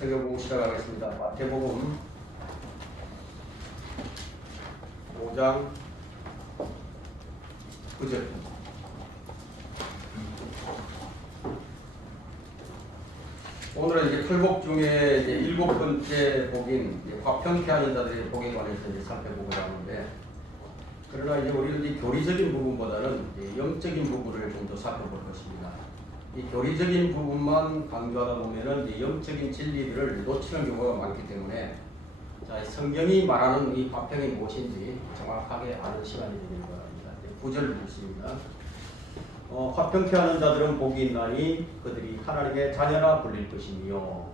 성경공부 시작하겠습니다. 마태복음 5장 9절. 오늘은 이제 풀복 중에 이제 7번째 복인 화평케 하는 자들의 복에 관해서 이제 살펴보고자 하는데, 그러나 이제 우리는 이제 교리적인 부분보다는 이제 영적인 부분을 좀 더 살펴볼 것입니다. 이 교리적인 부분만 강조하다 보면은 이제 영적인 진리들을 놓치는 경우가 많기 때문에, 자, 성경이 말하는 이 화평이 무엇인지 정확하게 아는 시간이 되길 바랍니다. 9절 읽습니다. 화평케 하는 자들은 복이 있나니 그들이 하나님의 자녀라 불릴 것이며.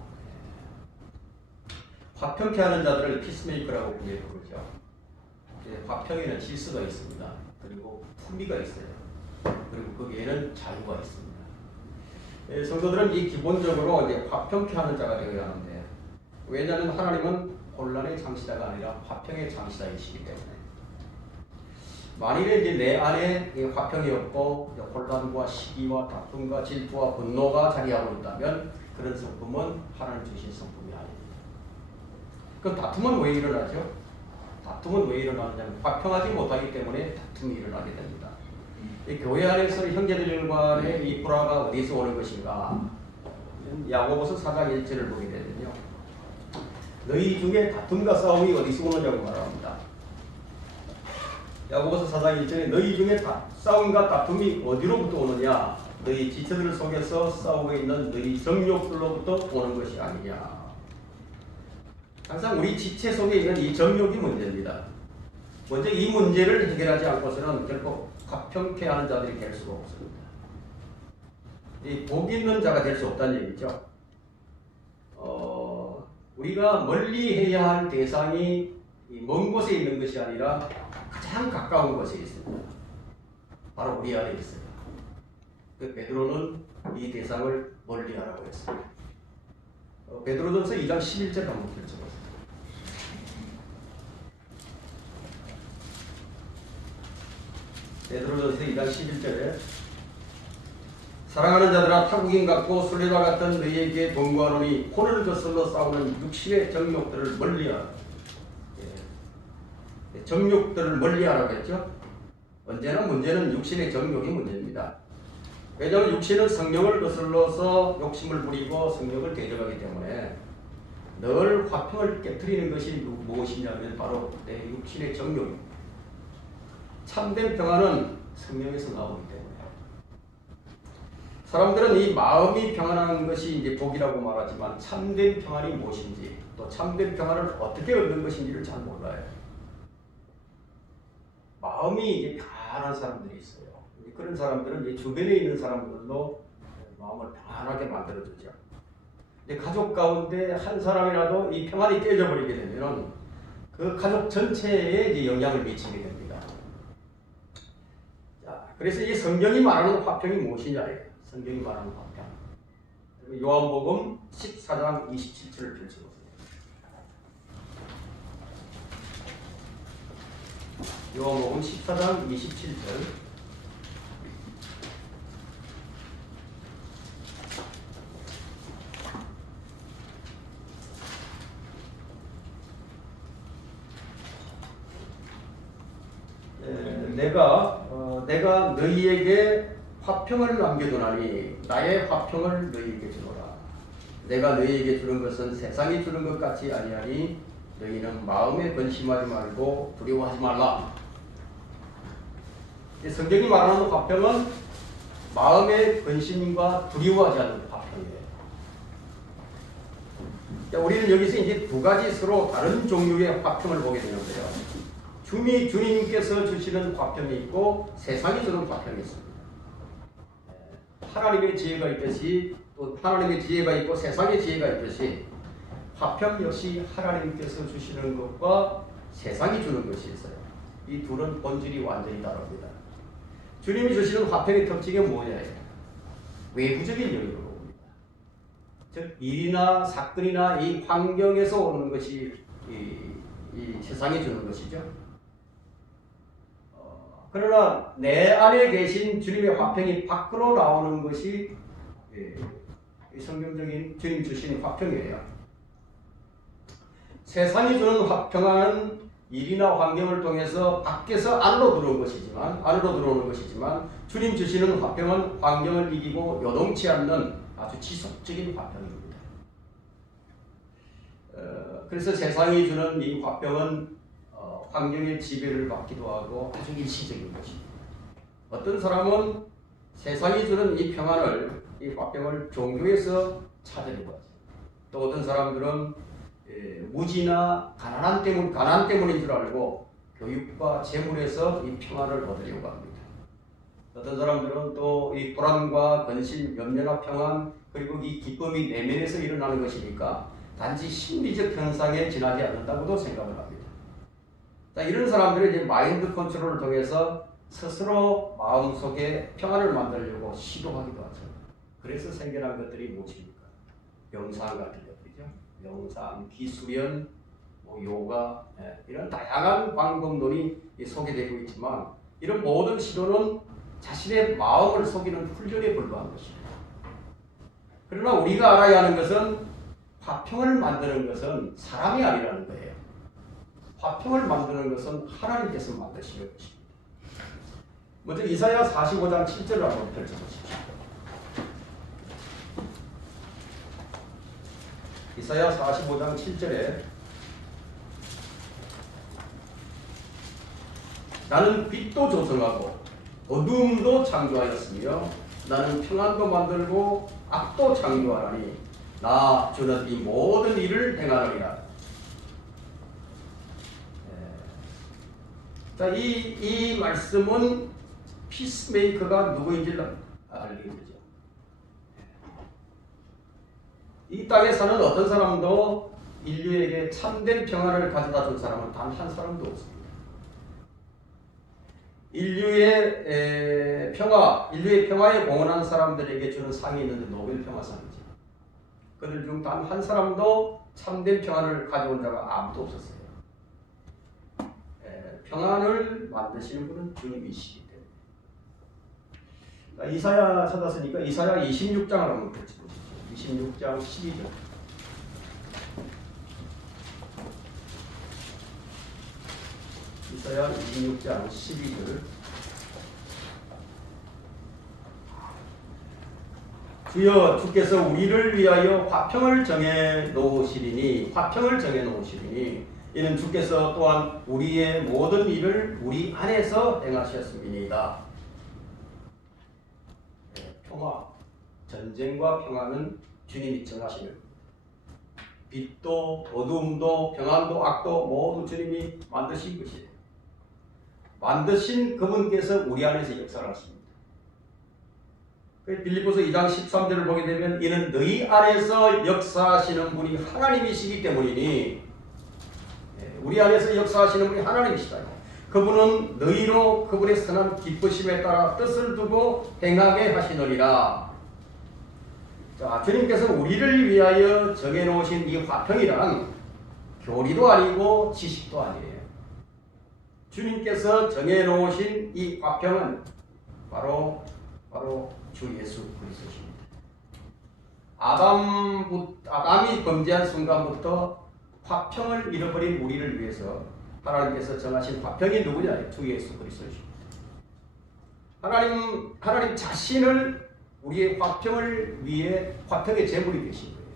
화평케 하는 자들을 피스메이커라고 부르죠. 화평에는 질서가 있습니다. 그리고 품위가 있어요. 그리고 거기에는 자유가 있습니다. 성도들은 이 기본적으로 이제 화평케 하는 자가 되어야 하는데, 왜냐하면 하나님은 혼란의 장시자가 아니라 화평의 장시자이시기 때문에, 만일에 이제 내 안에 화평이 없고 혼란과 시기와 다툼과 질투와 분노가 자리하고 있다면 그런 성품은 하나님 주신 성품이 아닙니다. 그럼 다툼은 왜 일어나죠? 다툼은 왜 일어나느냐면 화평하지 못하기 때문에 다툼이 일어나게 됩니다. 이 교회 안에서 형제들 간의 이 불화가 어디서 오는 것인가? 야고보서 4장 1절을 보게 되면요, 너희 중에 다툼과 싸움이 어디서 오느냐고 말합니다. 야고보서 4장 1절에 너희 중에 싸움과 다툼이 어디로부터 오느냐? 너희 지체들 속에서 싸우고 있는 너희 정욕들로부터 오는 것이 아니냐? 항상 우리 지체 속에 있는 이 정욕이 문제입니다. 먼저 이 문제를 해결하지 않고서는 결코 화평케 하는 자들이 될 수가 없습니다. 이 복 있는 자가 될 수 없다는 얘기죠. 우리가 멀리 해야 할 대상이 먼 곳에 있는 것이 아니라 가장 가까운 곳에 있습니다. 바로 우리 안에 있어요. 베드로는 이 대상을 멀리 하라고 했습니다. 베드로전서 2장 11절 한번 펼쳐보세요. 베드로전서 2장 11절에 사랑하는 자들아, 타국인 같고 술래와 같은 너희에게 권고하노니 혼을 거슬러 싸우는 육신의 정욕들을 멀리하라. 정욕들을 멀리하라고 했죠. 언제나 문제는 육신의 정욕이 문제입니다. 왜냐하면 육신은 성령을 거슬러서 욕심을 부리고 성령을 대적하기 때문에 늘 화평을 깨트리는 것이 무엇이냐면 바로 내 육신의 정욕입니다. 참된 평안은 성령에서 나오기 때문에, 사람들은 이 마음이 평안한 것이 이제 복이라고 말하지만 참된 평안이 무엇인지, 또 참된 평안을 어떻게 얻는 것인지를 잘 몰라요. 마음이 이제 편안한 사람들이 있어요. 그런 사람들은 이제 주변에 있는 사람들도 마음을 편안하게 만들어주죠. 이제 가족 가운데 한 사람이라도 이 평안이 깨져버리게 되면은 그 가족 전체에 이제 영향을 미치게 됩니다. 자, 그래서 이 성경이 말하는 화평이 무엇이냐예요. 성경이 말하는 화평. 요한복음 14장 27절을 펼쳐보세요. 요한복음 14장 27절. 내가 너희에게 화평을 남겨두나니 나의 화평을 너희에게 주노라. 내가 너희에게 주는 것은 세상이 주는 것 같이 아니하니 너희는 마음에 근심하지 말고 두려워하지 말라. 성경이 말하는 화평은 마음의 근심과 두려워하지 않는 화평이에요. 우리는 여기서 이제 두 가지 서로 다른 종류의 화평을 보게 되는데요. 주님께서 주시는 화평이 있고 세상이 주는 화평이 있습니다. 하나님의 지혜가 있듯이, 또 하나님의 지혜가 있고 세상의 지혜가 있듯이 화평 역시 하나님께서 주시는 것과 세상이 주는 것이 있어요. 이 둘은 본질이 완전히 다릅니다. 주님이 주시는 화평의 특징이 뭐냐예요? 외부적인 영역으로 옵니다. 즉 일이나 사건이나 이 환경에서 오는 것이 이 세상이 주는 것이죠. 그러나 내 안에 계신 주님의 화평이 밖으로 나오는 것이 성경적인 주님 주신 화평이에요. 세상이 주는 화평은 일이나 환경을 통해서 밖에서 안으로 들어오는 것이지만 주님 주시는 화평은 환경을 이기고 요동치 않는 아주 지속적인 화평입니다. 그래서 세상이 주는 이 화평은 환경의 지배를 받기도 하고 아주 일시적인 것입니다. 어떤 사람은 세상이 주는 이 평안을, 이 화평을 종교에서 찾으려고 하죠. 또 어떤 사람들은 무지나 가난 때문인 줄 알고 교육과 재물에서 이 평안을 얻으려고 합니다. 어떤 사람들은 또 이 불안과 근심, 염려나 평안, 그리고 이 기쁨이 내면에서 일어나는 것이니까 단지 심리적 현상에 지나지 않는다고도 생각을 합니다. 자, 이런 사람들은 이제 마인드 컨트롤을 통해서 스스로 마음속에 평안을 만들려고 시도하기도 하죠. 그래서 생겨난 것들이 무엇입니까? 명상 같은 것들이죠. 명상, 기수련, 요가, 이런 다양한 방법론이 소개되고 있지만 이런 모든 시도는 자신의 마음을 속이는 훈련에 불과한 것입니다. 그러나 우리가 알아야 하는 것은 화평을 만드는 것은 사람이 아니라는 거예요. 화평을 만드는 것은 하나님께서 만드시는 것입니다. 먼저 이사야 45장 7절을 한번 펼쳐보십시오. 이사야 45장 7절에 나는 빛도 조성하고 어두움도 창조하였으며 나는 평안도 만들고 악도 창조하나니 나 주는 이 모든 일을 행하느니라. 자, 이 말씀은 피스메이커가 누구인지를 알리죠. 이 땅에 사는 어떤 사람도 인류에게 참된 평안을 가져다 준 사람은 단 한 사람도 없습니다. 인류의 평화에 공헌한 사람들에게 주는 상이 있는데 노벨 평화상이죠. 그들 중 단 한 사람도 참된 평안을 가져온 자가 아무도 없었어요. 평안을 만드시는 분은 주님이시기 때문에. 이사야 찾았으니까 이사야 26장을 한번 펼쳐보십시오. 26장 12절. 이사야 26장 12절. 주여 주께서 우리를 위하여 화평을 정해 놓으시리니 이는 주께서 또한 우리의 모든 일을 우리 안에서 행하셨음이니이다. 평화, 전쟁과 평화는 주님이 정하시는 빛도 어두움도 평안도 악도 모두 주님이 만드신 것이에요. 만드신 그분께서 우리 안에서 역사를 하십니다. 빌립보서 2장 13절을 보게 되면 이는 너희 안에서 역사하시는 분이 하나님이시기 때문이니, 우리 안에서 역사하시는 분이 하나님이시다. 그분은 너희로 그분의 선한 기쁘심에 따라 뜻을 두고 행하게 하시느니라. 자, 주님께서 우리를 위하여 정해놓으신 이 화평이란 교리도 아니고 지식도 아니에요. 주님께서 정해놓으신 이 화평은 바로 주 예수 그리스도십니다. 아담이 범죄한 순간부터 화평을 잃어버린 우리를 위해서 하나님께서 정하신 화평이 누구냐? 주 예수 그리스도십니다. 하나님 자신을 우리의 화평을 위해 화평의 제물이 되신 거예요.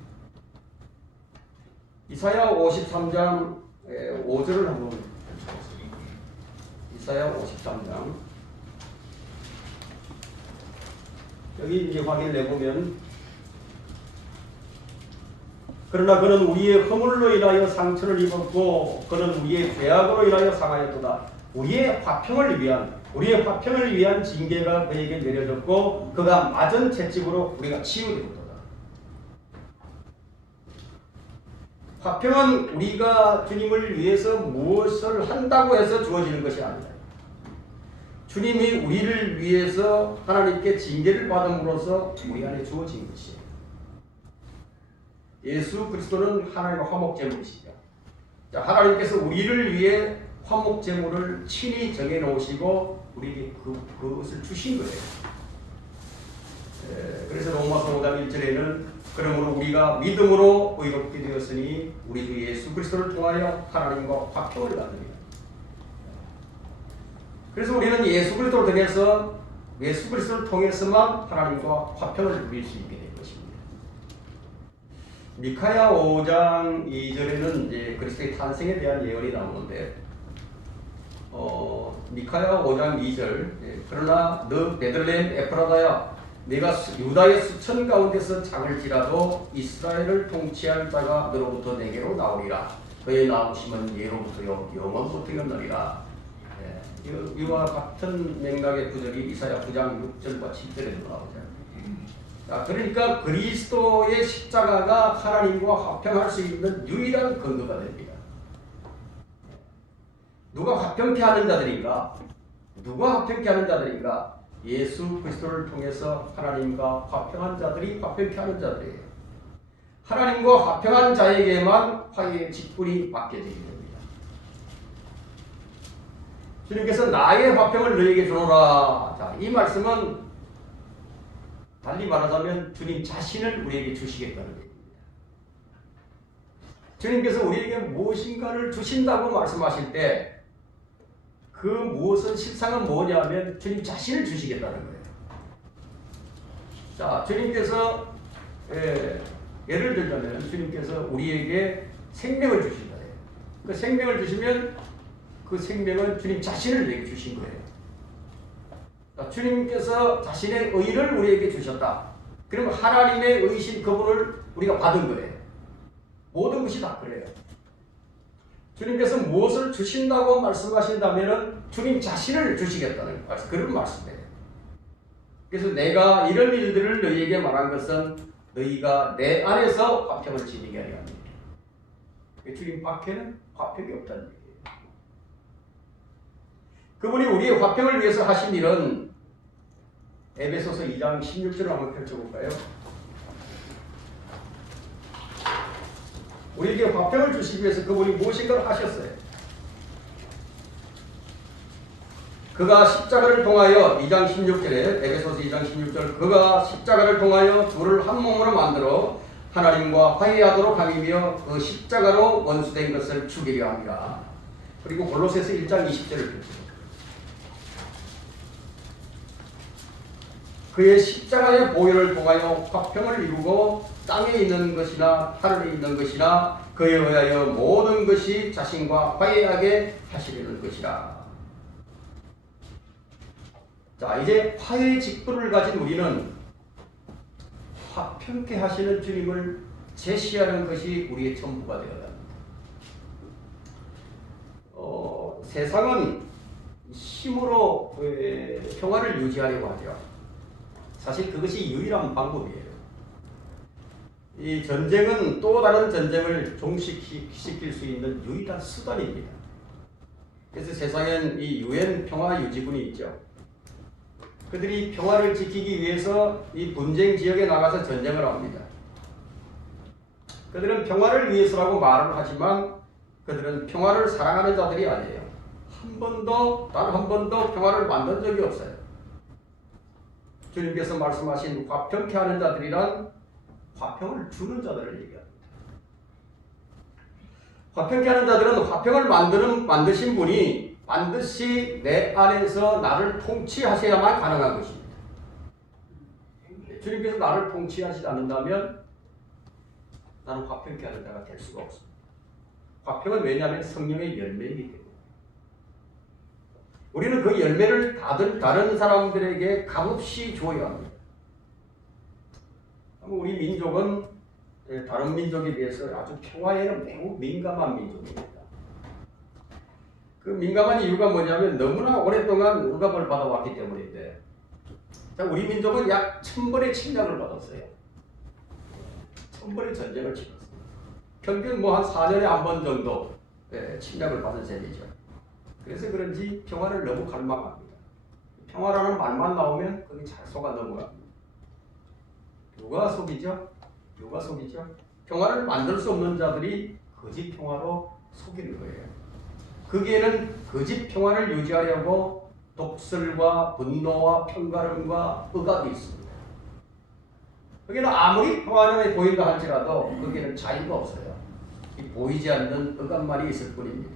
이사야 53장 5절을 한번 펼쳐보겠습니다. 이사야 53장. 여기 이제 확인을 내보면, 그러나 그는 우리의 허물로 인하여 상처를 입었고 그는 우리의 죄악으로 인하여 상하였도다. 우리의 화평을 위한 징계가 그에게 내려졌고 그가 맞은 채찍으로 우리가 치유되었도다. 화평은 우리가 주님을 위해서 무엇을 한다고 해서 주어지는 것이 아니다. 주님이 우리를 위해서 하나님께 징계를 받음으로써 우리 안에 주어진 것이에요. 예수 그리스도는 하나님의 화목제물이시죠. 하나님께서 우리를 위해 화목제물을 친히 정해놓으시고 우리에게 그것을 주신 거예요. 그래서 로마서 5장 1절에는 그러므로 우리가 믿음으로 의롭게 되었으니 우리 주 예수 그리스도를 통하여 하나님과 화평을 갖느니라. 그래서 우리는 예수 그리스도를 통해서만 하나님과 화평을 누릴 수 있게 된 것입니다. 미카야 5장 2절에는 이제 그리스도의 탄생에 대한 예언이 나오는데, 미카야 5장 2절, 그러나 너 베들레헴 에프라다야, 내가 유다의 수천 가운데서 작을지라도 이스라엘을 통치할 자가 너로부터 내게로 나오리라. 그의 나오심은 예로부터요 영원부터였느니라. 이와 같은 맥락의 구절이 이사야 9장 6절과 7절에도 나오죠. 자, 그러니까 그리스도의 십자가가 하나님과 화평할 수 있는 유일한 근거가 됩니다. 누가 화평케 하는 자들인가? 예수 그리스도를 통해서 하나님과 화평한 자들이 화평케 하는 자들이에요. 하나님과 화평한 자에게만 화해의 직분이 맡겨지게 됩니다. 주님께서 나의 화평을 너에게 주노라. 자, 이 말씀은 달리 말하자면 주님 자신을 우리에게 주시겠다는 얘기입니다. 주님께서 우리에게 무엇인가를 주신다고 말씀하실 때 그 무엇은 실상은 뭐냐면 주님 자신을 주시겠다는 거예요. 자, 주님께서 예를 들자면 주님께서 우리에게 생명을 주신다. 그 생명을 주시면 그 생명은 주님 자신을 우리에게 주신 거예요. 자, 주님께서 자신의 의를 우리에게 주셨다. 그러면 하나님의 의신 그분을 우리가 받은 거예요. 모든 것이 다 그래요. 주님께서 무엇을 주신다고 말씀하신다면 주님 자신을 주시겠다는 그런 말씀이에요. 그래서 내가 이런 일들을 너희에게 말한 것은 너희가 내 안에서 화평을 지니게 하려 합니다. 주님 밖에는 화평이 없다는 얘기예요. 그분이 우리의 화평을 위해서 하신 일은 에베소서 2장 16절을 한번 펼쳐볼까요? 우리에게 화평을 주시기 위해서 그분이 무엇인가를 하셨어요. 그가 십자가를 통하여 2장 16절에 에베소서 2장 16절 그가 십자가를 통하여 둘을 한 몸으로 만들어 하나님과 화해하도록 하며 그 십자가로 원수된 것을 죽이려 합니다. 그리고 골로새서 1장 20절을 펼쳐요. 그의 십자가의 보혈을 통하여 화평을 이루고 땅에 있는 것이나 하늘에 있는 것이나 그에 의하여 모든 것이 자신과 화해하게 하시려는 것이라. 자, 이제 화해의 직분을 가진 우리는 화평케 하시는 주님을 제시하는 것이 우리의 전부가 되어야 합니다. 세상은 힘으로 평화를 유지하려고 하죠. 사실 그것이 유일한 방법이에요. 이 전쟁은 또 다른 전쟁을 종식시킬 수 있는 유일한 수단입니다. 그래서 세상엔 이 UN 평화 유지군이 있죠. 그들이 평화를 지키기 위해서 이 분쟁 지역에 나가서 전쟁을 합니다. 그들은 평화를 위해서라고 말을 하지만 그들은 평화를 사랑하는 자들이 아니에요. 단 한 번도 평화를 만든 적이 없어요. 주님께서 말씀하신 화평케 하는 자들이란 화평을 주는 자들을 얘기합니다. 화평케 하는 자들은 화평을 만드신 분이 반드시 내 안에서 나를 통치하셔야만 가능한 것입니다. 주님께서 나를 통치하시지 않는다면 나는 화평케 하는 자가 될 수가 없습니다. 화평은 왜냐하면 성령의 열매이기 때문에. 우리는 그 열매를 다른 사람들에게 값없이 줘야 합니다. 우리 민족은 다른 민족에 비해서 아주 평화에는 매우 민감한 민족입니다. 그 민감한 이유가 뭐냐면 너무나 오랫동안 억압을 받아왔기 때문인데, 우리 민족은 약 1000번의 침략을 받았어요. 1000번의 전쟁을 치렀습니다. 평균 한 4년에 한 번 정도 침략을 받은 셈이죠. 그래서 그런지 평화를 너무 갈망합니다. 평화라는 말만 나오면 거기 잘 속아 넘어갑니다. 누가 속이죠? 평화를 만들 수 없는 자들이 거짓 평화로 속이는 거예요. 거기에는 거짓 평화를 유지하려고 독설과 분노와 편가름과 억압이 있습니다. 거기는 아무리 평안해 보인다 할지라도 거기에는 자유가 없어요. 이 보이지 않는 억압만이 있을 뿐입니다.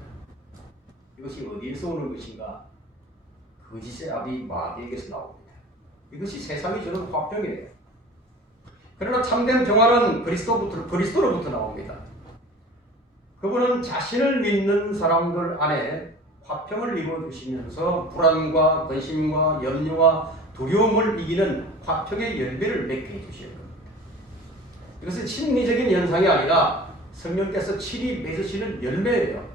이것이 어디에서 오는 것인가? 거짓의 아비 마귀에게서 나옵니다. 이것이 세상이 주는 화평이에요. 그러나 참된 평화는 그리스도로부터 나옵니다. 그분은 자신을 믿는 사람들 안에 화평을 이루어주시면서 불안과 근심과 염려와 두려움을 이기는 화평의 열매를 맺게 해주시는 겁니다. 이것은 심리적인 현상이 아니라 성령께서 친히 맺으시는 열매예요.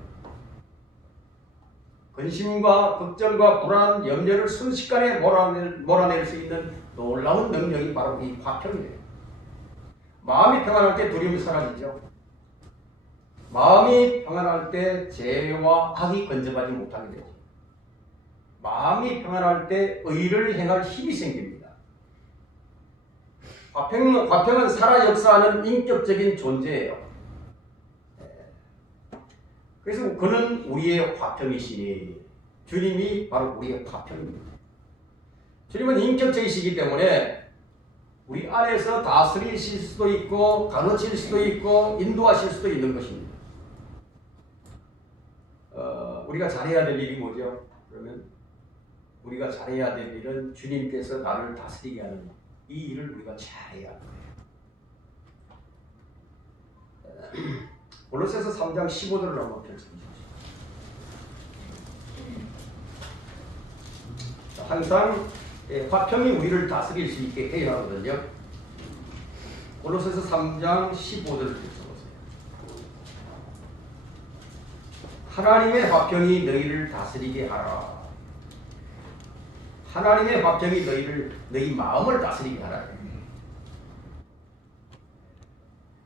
근심과 걱정과 불안, 염려를 순식간에 몰아낼 수 있는 놀라운 능력이 바로 이 화평이에요. 마음이 평안할 때 두려움이 사라지죠. 마음이 평안할 때 죄와 악이 건져가지 못하게 되죠. 마음이 평안할 때 의를 행할 힘이 생깁니다. 화평은 살아 역사하는 인격적인 존재예요. 그래서 그는 우리의 화평이시니 주님이 바로 우리의 화평입니다. 주님은 인격적이시기 때문에 우리 안에서 다스리실 수도 있고 가르칠 수도 있고 인도하실 수도 있는 것입니다. 우리가 잘해야 될 일이 뭐죠? 그러면 우리가 잘해야 될 일은 주님께서 나를 다스리게 하는 이 일을 우리가 잘해야 하는 거예요. 골로새서 3장 15절을 한번 펼쳐보십시오. 항상 화평이 우리를 다스릴 수 있게 해야 하거든요. 골로새서 3장 15절을 펼쳐보세요. 하나님의 화평이 너희를 다스리게 하라. 하나님의 화평이 너희 마음을 다스리게 하라.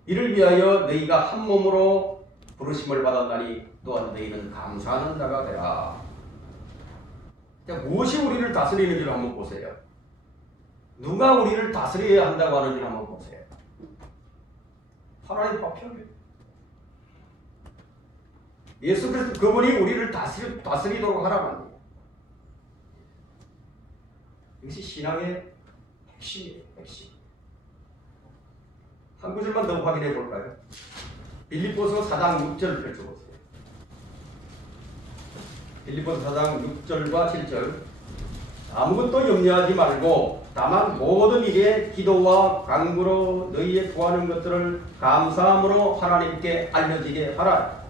이를 위하여 너희가 한 몸으로 부르심을 받았나니 또한 너희는 감사하는 자가 되라. 무엇이 우리를 다스리는지를 한번 보세요. 누가 우리를 다스려야 한다고 하는지를 한번 보세요. 하나님 화평이에요. 예수 그리스도 그분이 우리를 다스리도록 하라고 합니다. 이것이 신앙의 핵심이에요. 핵심. 한 구절만 더 확인해 볼까요? 빌립보서 4장 6절을 펼쳐보세요. 빌립보서 4장 6절과 7절. 아무것도 염려하지 말고 다만 모든 일에 기도와 간구로 너희의 구하는 것들을 감사함으로 하나님께 알려지게 하라.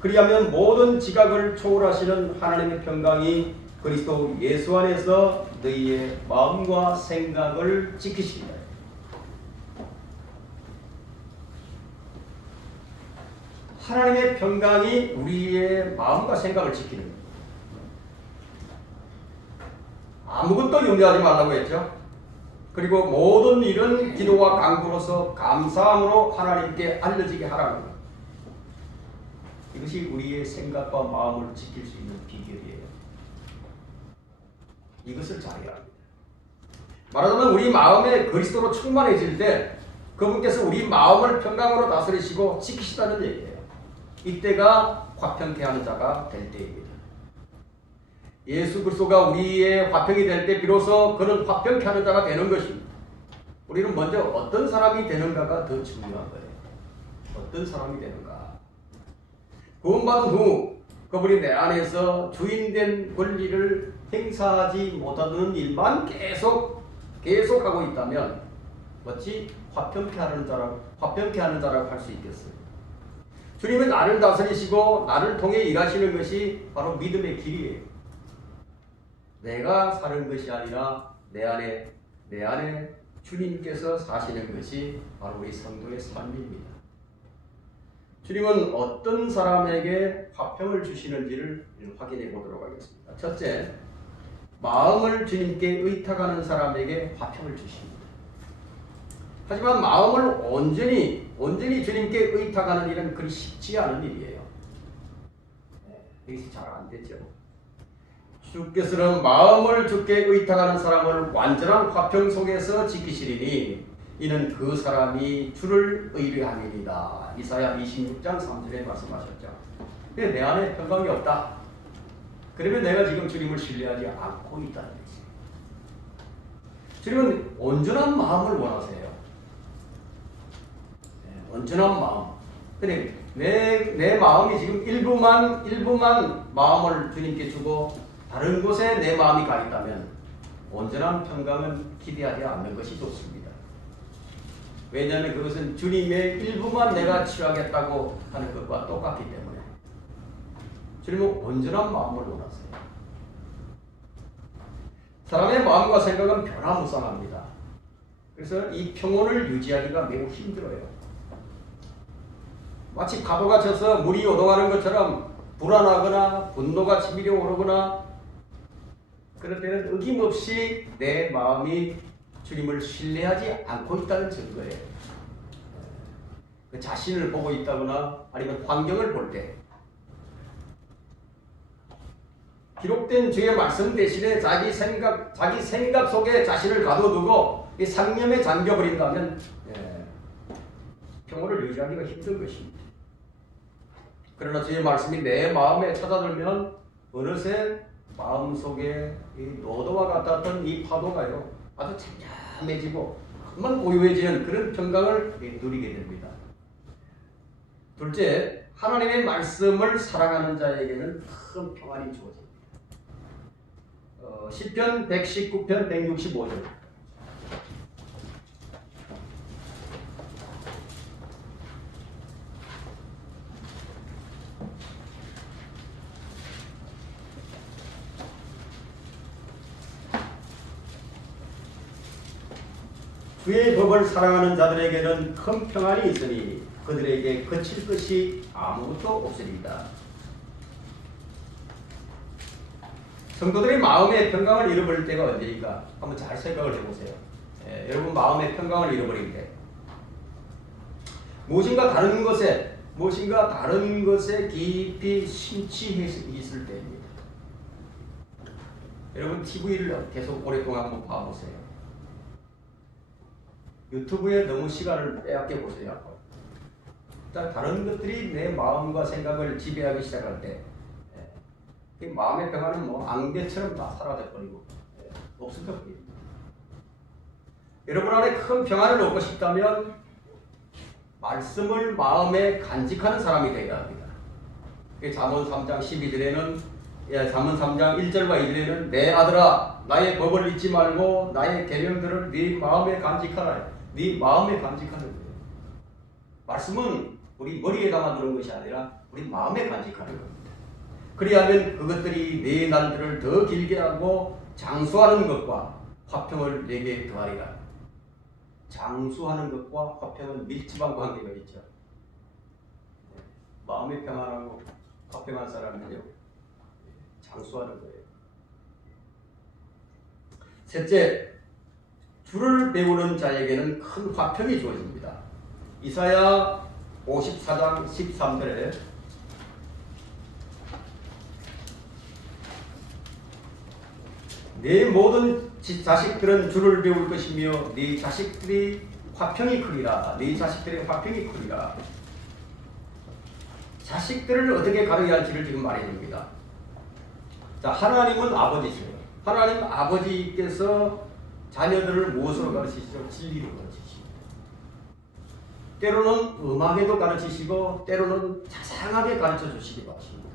그리하면 모든 지각을 초월하시는 하나님의 평강이 그리스도 예수 안에서 너희의 마음과 생각을 지키시리라. 하나님의 평강이 우리의 마음과 생각을 지키는 거예요. 아무것도 염려하지 말라고 했죠. 그리고 모든 일은 기도와 간구로서 감사함으로 하나님께 알려지게 하라는 거예요. 이것이 우리의 생각과 마음을 지킬 수 있는 비결이에요. 이것을 잘해야 합니다. 말하자면 우리 마음에 그리스도로 충만해질 때 그분께서 우리 마음을 평강으로 다스리시고 지키시다는 얘기예요. 이때가 화평케 하는 자가 될 때입니다. 예수 그리스도가 우리의 화평이 될 때 비로소 그는 화평케 하는 자가 되는 것입니다. 우리는 먼저 어떤 사람이 되는가가 더 중요한 거예요. 어떤 사람이 되는가. 구원받은 후 그분이 내 안에서 주인된 권리를 행사하지 못하는 일만 계속하고 있다면 어찌 화평케 하는 자라고 할 수 있겠어요? 주님은 나를 다스리시고 나를 통해 일하시는 것이 바로 믿음의 길이에요. 내가 사는 것이 아니라 내 안에 주님께서 사시는 것이 바로 우리 성도의 삶입니다. 주님은 어떤 사람에게 화평을 주시는지를 확인해 보도록 하겠습니다. 첫째, 마음을 주님께 의탁하는 사람에게 화평을 주십니다. 하지만 마음을 온전히 주님께 의탁하는 일은 그리 쉽지 않은 일이에요. 이것이 잘 안 되죠. 주께서는 마음을 주께 의탁하는 사람을 완전한 화평 속에서 지키시리니 이는 그 사람이 주를 의뢰함이니이다. 이사야 26장 3절에 말씀하셨죠. 근데 내 안에 평강이 없다. 그러면 내가 지금 주님을 신뢰하지 않고 있다는 것이에요. 주님은 온전한 마음을 원하세요. 온전한 마음. 근데 내 마음이 지금 일부만 마음을 주님께 주고 다른 곳에 내 마음이 가 있다면 온전한 평강은 기대하지 않는 것이 좋습니다. 왜냐하면 그것은 주님의 일부만 내가 취하겠다고 하는 것과 똑같기 때문에 주님은 온전한 마음을 원하세요. 사람의 마음과 생각은 변화무쌍합니다. 그래서 이 평온을 유지하기가 매우 힘들어요. 마치 파도가 쳐서 물이 요동하는 것처럼 불안하거나 분노가 치밀어 오르거나 그럴 때는 어김없이 내 마음이 주님을 신뢰하지 않고 있다는 증거예요. 그 자신을 보고 있다거나 아니면 환경을 볼 때 기록된 주의 말씀 대신에 자기 생각 속에 자신을 가둬두고 이 상념에 잠겨버린다면 평온을 유지하기가 힘든 것입니다. 그러나 주의 말씀이 내 마음에 찾아들면 어느새 마음속에 이 노도와 같았던 이 파도가요 아주 잠잠해지고 금방 고요해지는 그런 평강을 누리게 됩니다. 둘째, 하나님의 말씀을 사랑하는 자에게는 큰 평안이 주어집니다. 시편 119편 165절. 주의 법을 사랑하는 자들에게는 큰 평안이 있으니 그들에게 그칠 것이 아무것도 없으리이다. 성도들이 마음의 평강을 잃어버릴 때가 언제일까? 한번 잘 생각을 해보세요. 여러분 마음의 평강을 잃어버릴 때 무엇인가 다른 것에 깊이 심취해 있을 때입니다. 여러분 TV를 계속 오랫동안 한번 봐보세요. 유튜브에 너무 시간을 빼앗겨 보세요. 다른 것들이 내 마음과 생각을 지배하기 시작할 때 마음의 평안은 뭐 안개처럼 다 사라져버리고 없을 겁니다. 여러분 안에 큰 평안을 얻고 싶다면 말씀을 마음에 간직하는 사람이 되어야 합니다. 잠언 3장 12절에는 잠언 3장 1절과 2절에는 내 아들아 나의 법을 잊지 말고 나의 계명들을 네 마음에 간직하라. 네 마음에 간직하는 거예요. 말씀은 우리 머리에 담아두는 것이 아니라 우리 마음에 간직하는 겁니다. 그리하면 그것들이 내 날들을 더 길게 하고 장수하는 것과 화평을 내게 더하리라. 장수하는 것과 화평은 밀접한 관계가 있죠. 마음의 평안하고 화평한 사람은요 장수하는 거예요. 셋째, 주를 배우는 자에게는 큰 화평이 주어집니다. 이사야 54장 13절에 내 모든 자식들은 주를 배울 것이며 네 자식들이 화평이 크리라. 네 자식들의 화평이 크리라. 자식들을 어떻게 가르쳐야 할지를 지금 말해줍니다. 자, 하나님은 아버지세요. 하나님 아버지께서 자녀들을 무엇으로 가르치시죠? 진리로 가르치십니다. 때로는 음악에도 가르치시고 때로는 자상하게 가르쳐 주시기도 하십니다.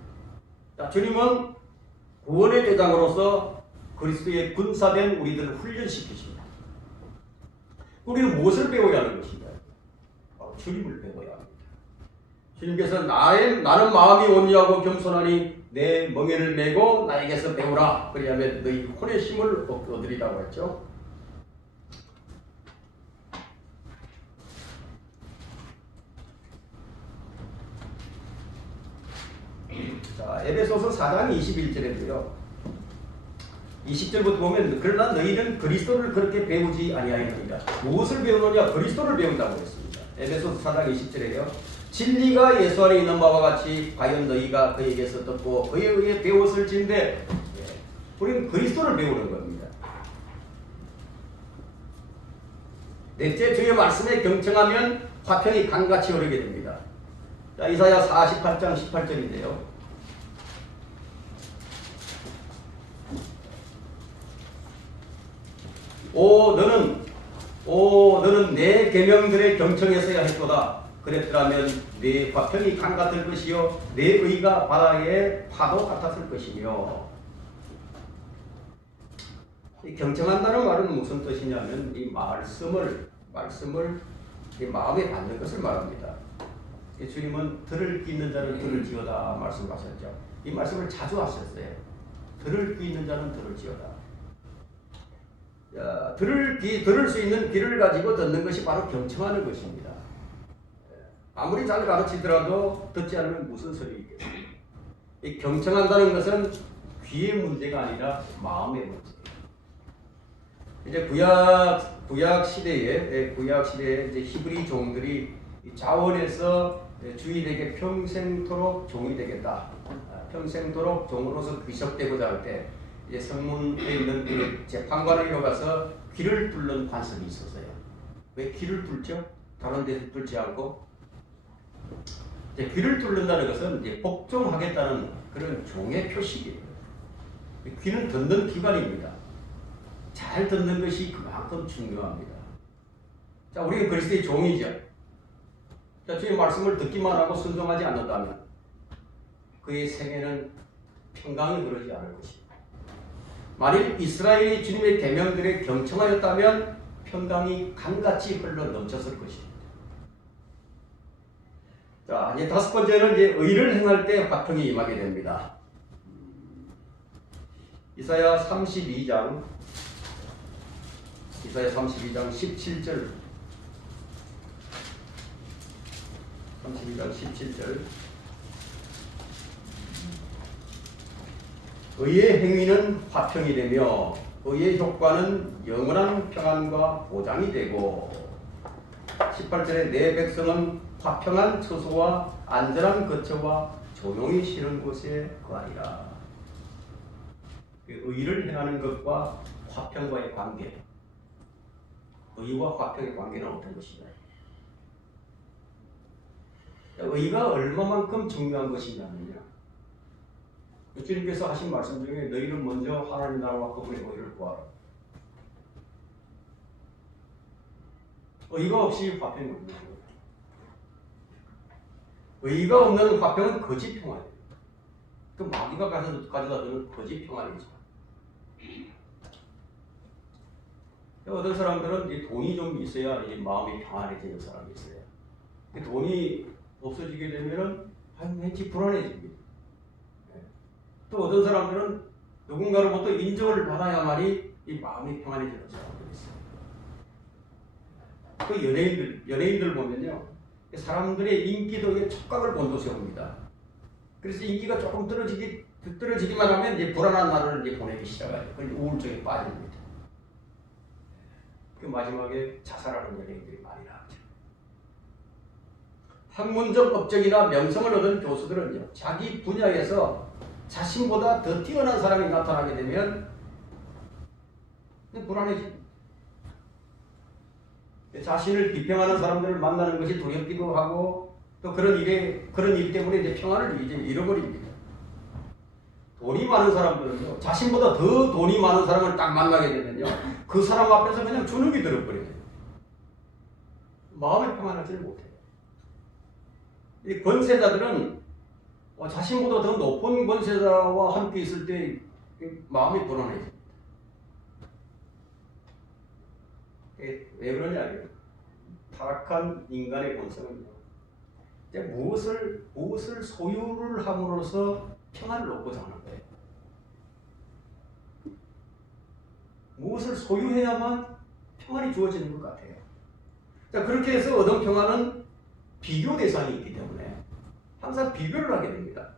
자, 주님은 구원의 대장으로서 그리스도의 군사된 우리들을 훈련시키십니다. 우리는 무엇을 배워야 하는 것인가요? 바로 주님을 배워야 합니다. 주님께서 나는 마음이 온유하고 겸손하니 내 멍에를 메고 나에게서 배우라. 그리하면 너희 혼의 힘을 얻으리라고 했죠. 자, 에베소서 4장 21절인데요. 20절부터 보면 그러나 너희는 그리스도를 그렇게 배우지 아니하였느니라. 무엇을 배우느냐? 그리스도를 배운다고 했습니다. 에베소서 4장 20절에요. 진리가 예수 안에 있는 바와 같이 과연 너희가 그에게서 듣고 그에 의해 배웠을진데 우리는 그리스도를 배우는 겁니다. 넷째, 주의 말씀에 경청하면 화평이 강같이 흐르게 됩니다. 자, 이사야 48장 18절인데요. 너는 내 계명들에 경청했어야 했도다. 그랬더라면 내 화평이 강 같을 것이요 내 의가 바다의 파도 같았을 것이며. 이 경청한다는 말은 무슨 뜻이냐면 이 말씀을 이 마음에 받는 것을 말합니다. 주님은 들을 귀 있는 자는 들을지어다 말씀하셨죠. 이 말씀을 자주 하셨어요. 들을 귀 있는 자는 들을지어다. 들을 수 있는 귀를 가지고 듣는 것이 바로 경청하는 것입니다. 아무리 잘 가르치더라도 듣지 않으면 무슨 소리 있겠습니까? 이 경청한다는 것은 귀의 문제가 아니라 마음의 문제. 이제 구약 시대에 이제 히브리 종들이 자원에서 주인에게 평생토록 종이 되겠다. 평생토록 종으로서 귀속되고자 할 때 이제 성문에 있는 그 재판관을 이뤄가서 귀를 뚫는 관습이 있었어요. 왜 귀를 뚫죠? 다른 데서 뚫지 않고 이제 귀를 뚫는다는 것은 이제 복종하겠다는 그런 종의 표식이에요. 귀는 듣는 기관입니다. 잘 듣는 것이 그만큼 중요합니다. 자, 우리는 그리스도의 종이죠. 자, 주의 말씀을 듣기만 하고 순종하지 않는다면 그의 생애는 평강이 그러지 않을 것입니다. 만일 이스라엘이 주님의 계명들에 경청하였다면 평강이 강같이 흘러 넘쳤을 것입니다. 자, 이제 다섯 번째는 이제 의를 행할 때 화평이 임하게 됩니다. 이사야 32장 17절 32장 17절 의의 행위는 화평이 되며 의의 효과는 영원한 평안과 보장이 되고 18절에 내 백성은 화평한 처소와 안전한 거처와 조용히 쉬는 곳에 거하리라. 의를 행하는 것과 화평과의 관계, 의와 화평의 관계는 어떤 것이냐? 의가 얼마만큼 중요한 것이냐면요, 주님께서 하신 말씀 중에 너희는 먼저 하나님 나라와 그분의 의를 구하라. 의가 없이 화평이 없는 거예요. 의가 없는 화평은 거짓 평안이에요. 그 마귀가 가져다 주는 거짓 평안이죠. 어떤 사람들은 돈이 좀 있어야 마음이 평안해지는 사람이 있어요. 돈이 없어지게 되면은 왠지 불안해집니다. 또 어떤 사람들은 누군가로부터 인정을 받아야만이 이 마음이 평안해지는 사람들이 있어요. 그 연예인들 보면요, 사람들의 인기도에 촉각을 곤두세웁니다. 그래서 인기가 조금 떨어지기만 하면 이제 불안한 날을 이제 보내기 시작해요. 그래서 우울증에 빠집니다. 그 마지막에 자살하는 연예인들이 많이 나오죠. 학문적 업적이나 명성을 얻은 교수들은요, 자기 분야에서 자신보다 더 뛰어난 사람이 나타나게 되면 불안해집니다. 자신을 비평하는 사람들을 만나는 것이 두렵기도 하고, 또 그런 일 때문에 이제 평안을 이제 잃어버립니다. 돈이 많은 사람들은요, 자신보다 더 돈이 많은 사람을 딱 만나게 되면요, 그 사람 앞에서 그냥 주눅이 들어버려요. 마음이 평안하지를 못해요. 이 권세자들은 자신보다 더 높은 권세자와 함께 있을 때 마음이 불안해집니다. 왜 그러냐면 타락한 인간의 본성은요, 무엇을 소유를 함으로써 평안을 얻고자 하는 거예요. 무엇을 소유해야만 평안이 주어지는 것 같아요. 자, 그렇게 해서 얻은 평안은 비교 대상이 있기 때문에 항상 비교를 하게 됩니다.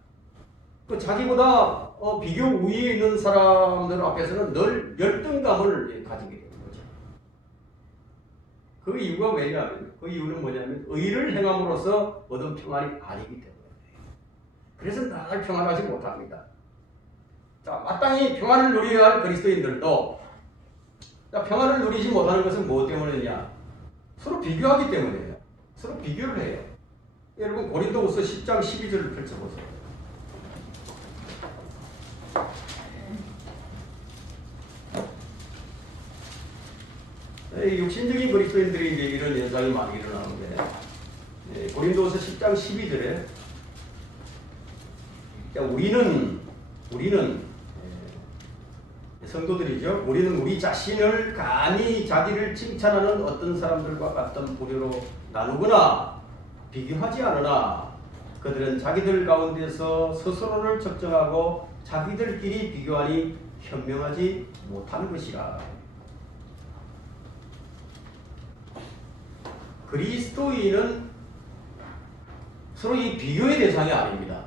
그 자기보다 비교 우위에 있는 사람들 앞에서는 늘 열등감을 가지게 됩니다. 그 이유가 왜냐하면, 그 이유는 뭐냐면 의를 행함으로써 얻은 평안이 아니기 때문에. 그래서 늘 평안하지 못합니다. 자, 마땅히 평안을 누려야 할 그리스도인들도 평안을 누리지 못하는 것은 무엇 때문이냐? 서로 비교하기 때문이에요. 서로 비교를 해요. 여러분 고린도후서 10장 12절을 펼쳐보세요. 육신적인 그리스도인들이 이제 이런 현상이 많이 일어나는데, 고린도서 10장 12절에 우리는 성도들이죠. 우리는 우리 자신을 간이 자기를 칭찬하는 어떤 사람들과 같은 부류로 나누거나 비교하지 않으나 그들은 자기들 가운데서 스스로를 측정하고 자기들끼리 비교하니 현명하지 못하는 것이라. 그리스도인은 서로 이 비교의 대상이 아닙니다.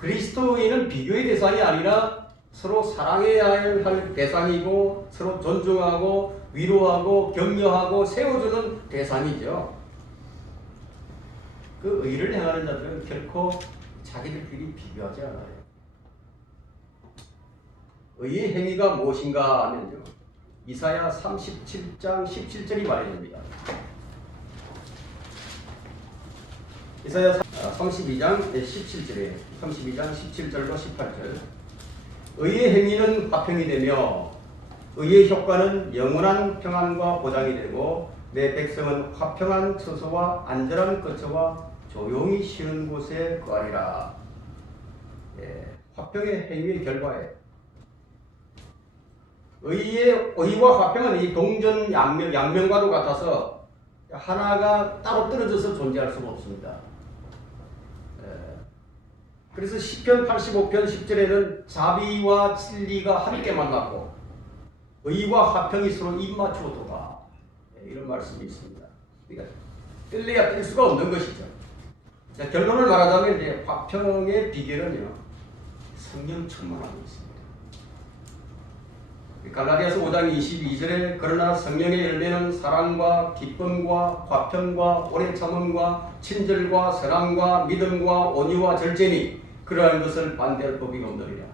그리스도인은 비교의 대상이 아니라 서로 사랑해야 할 대상이고 서로 존중하고 위로하고 격려하고 세워주는 대상이죠. 그 의를 행하는 자들은 결코 자기들끼리 비교하지 않아요. 의의 행위가 무엇인가 하면요, 이사야 37장 17절이 말해줍니다. 이사야 32장 17절에 32장 17절과 18절. 의의 행위는 화평이 되며 의의 효과는 영원한 평안과 보장이 되고 내 백성은 화평한 처소와 안전한 거처와 조용히 쉬는 곳에 거하리라. 화평의 행위의 결과에 의와 화평은 이 동전 양면과도 같아서 하나가 따로 떨어져서 존재할 수가 없습니다. 그래서 시편 85편 10절에는 자비와 진리가 함께 만났고 의와 화평이 서로 입맞추어 도다, 이런 말씀이 있습니다. 그러니까 뗄래야 뗄 수가 없는 것이죠. 자, 결론을 말하자면 이제 화평의 비결은요, 성령 충만함이 있습니다. 갈라디아서 5장 22절에 그러나 성령의 열매는 사랑과 기쁨과 화평과 오래 참음과 친절과 선함과 믿음과 온유와 절제니 그러한 것을 반대할 법이 없느니라.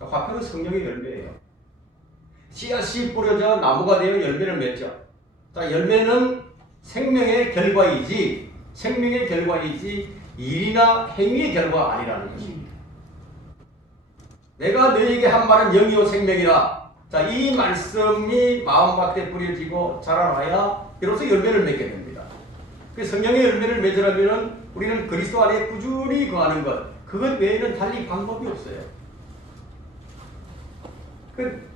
화평은 성령의 열매예요. 씨앗이 뿌려져 나무가 되어 열매를 맺죠. 자, 열매는 생명의 결과이지 일이나 행위의 결과가 아니라는 것입니다. 내가 너에게 한 말은 영이요 생명이라. 자, 이 말씀이 마음밭에 뿌려지고 자라나야 비로소 열매를 맺게 됩니다. 그 성령의 열매를 맺으려면 우리는 그리스도 안에 꾸준히 거하는 것, 그것 외에는 달리 방법이 없어요.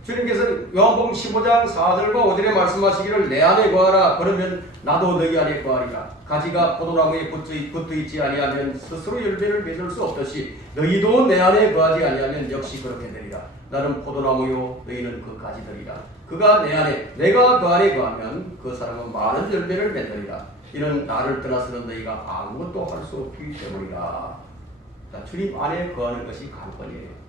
주님께서 요한복음 15장 4절과 5절에 말씀하시기를 내 안에 거하라. 그러면 나도 너희 안에 거하리라. 가지가 포도나무에 붙어 있지 아니하면 스스로 열매를 맺을 수 없듯이 너희도 내 안에 거하지 아니하면 역시 그렇게 되리라. 나는 포도나무요 너희는 그 가지들이라. 그가 내 안에 내가 그 안에 거하면 그 사람은 많은 열매를 맺으리라. 이는 나를 떠나서는 너희가 아무것도 할 수 없기 때문이라. 자, 주님 안에 거하는 것이 관건이에요.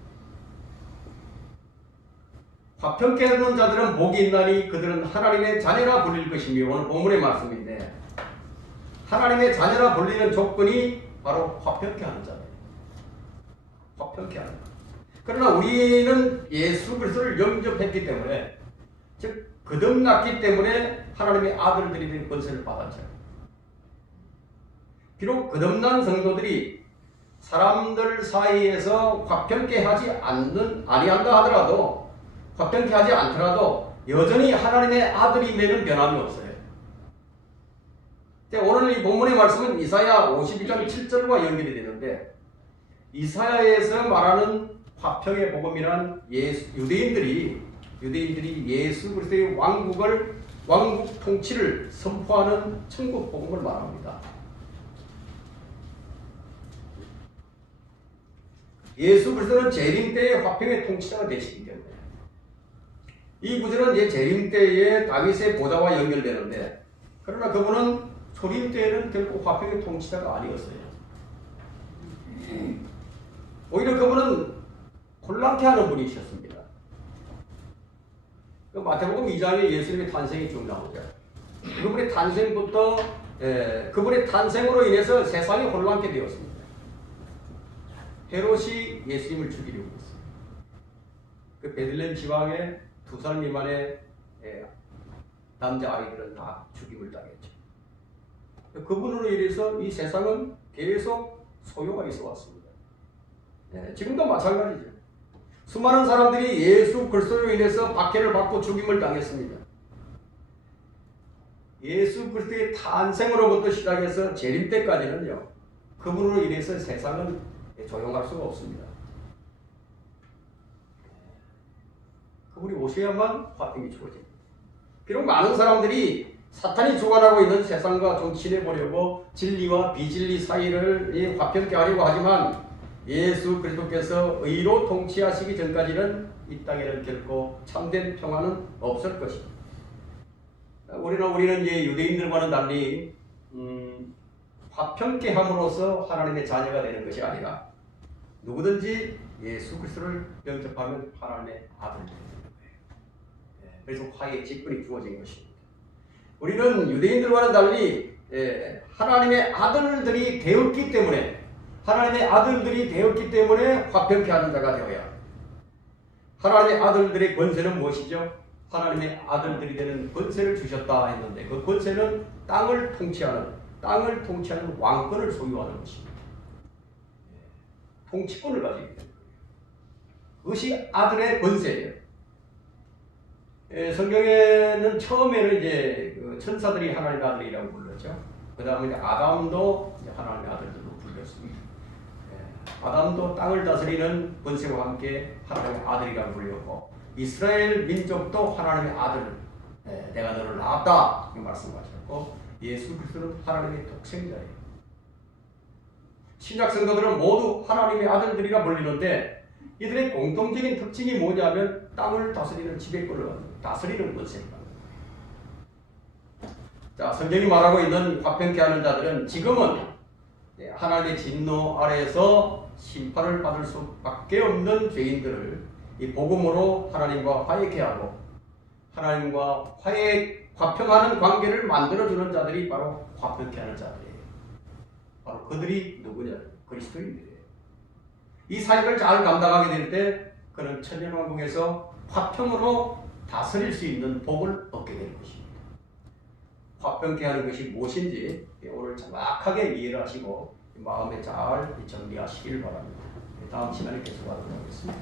화평케 하는 자들은 복이 있나니 그들은 하나님의 자녀라 불릴 것이며, 오늘 본문의 말씀인데 하나님의 자녀라 불리는 조건이 바로 화평케 하는 자예요. 화평케 하는 자. 그러나 우리는 예수 그리스도를 영접했기 때문에, 즉 거듭났기 때문에 하나님의 아들들이 된 권세를 받았죠. 비록 거듭난 성도들이 사람들 사이에서 화평케 하지 아니한다 하더라도, 화평케 하지 않더라도 여전히 하나님의 아들이 되는 변함이 없어요. 오늘 이 본문의 말씀은 이사야 52장 7절과 연결이 되는데, 이사야에서 말하는 화평의 복음이란 유대인들이 예수 그리스도의 왕국 통치를 선포하는 천국 복음을 말합니다. 예수 그리스도는 재림 때의 화평의 통치자가 되시기 때문에, 이 구절은 이제 재림 때의 다윗의 보좌와 연결되는데, 그러나 그분은 초림 때에는 결코 화평의 통치자가 아니었어요. 오히려 그분은 혼란케 하는 분이셨습니다. 마태복음 2장에 예수님의 탄생이 쭉 나오죠. 그분의 탄생부터 그분의 탄생으로 인해서 세상이 혼란케 되었습니다. 헤롯이 예수님을 죽이려고 했어요. 그 베들레헴 지방에 2살 미만의 남자 아이들은 다 죽임을 당했죠. 그분으로 인해서 이 세상은 계속 소요가 있어 왔습니다. 지금도 마찬가지죠. 수많은 사람들이 예수 그리스도로 인해서 박해를 받고 죽임을 당했습니다. 예수 그리스도의 탄생으로부터 시작해서 재림 때까지는요, 그분으로 인해서 세상은 조용할 수가 없습니다. 그분이 오셔야만 화평이 주어집니다. 비록 많은 사람들이 사탄이 주관하고 있는 세상과 좀 친해보려고 진리와 비진리 사이를 화평케 하려고 하지만 예수 그리스도께서 의로 통치하시기 전까지는 이 땅에는 결코 참된 평화는 없을 것입니다. 우리는 이제 유대인들과는 달리 화평케 함으로써 하나님의 자녀가 되는 것이 아니라 누구든지 예수 그리스도를 영접하면 하나님의 아들이 되는 거예요. 그래서 화해의 직분이 주어진 것입니다. 우리는 유대인들과는 달리 하나님의 아들들이 되었기 때문에 화평케 하는 자가 되어야 합니다. 하나님의 아들들의 권세는 무엇이죠? 하나님의 아들들이 되는 권세를 주셨다 했는데 그 권세는 땅을 통치하는 왕권을 소유하는 것입니다. 통치권을 가지게 됩니다. 그것이 아들의 권세예요. 성경에는 처음에는 이제 그 천사들이 하나님의 아들이라고 불렀죠. 그 다음에 아담도 하나님의 아들들로 불렸습니다. 아담도 땅을 다스리는 권세와 함께 하나님의 아들이라고 불렸고 이스라엘 민족도 하나님의 아들, 내가 너를 낳았다 이렇게 말씀하셨고 예수 그리스도는 하나님의 독생자예요. 신약 성도들은 모두 하나님의 아들들이라 불리는데 이들의 공통적인 특징이 뭐냐면 땅을 다스리는 지배권을 갖는 다스리는 권세를 갖는 거예요. 자, 성경이 말하고 있는 화평케 하는 자들은 지금은 하나님의 진노 아래에서 심판을 받을 수밖에 없는 죄인들을 이 복음으로 하나님과 화해케 하고 하나님과 화평하는 관계를 만들어주는 자들이 바로 화평케 하는 자들이에요. 바로 그들이 누구냐? 그리스도인들이에요. 이 사역을 잘 감당하게 될 때 그는 천년왕국에서 화평으로 다스릴 수 있는 복을 얻게 되는 것입니다. 화평케 하는 것이 무엇인지 오늘 정확하게 이해를 하시고 마음에 잘 정리하시길 바랍니다. 다음 시간에 계속하도록 하겠습니다.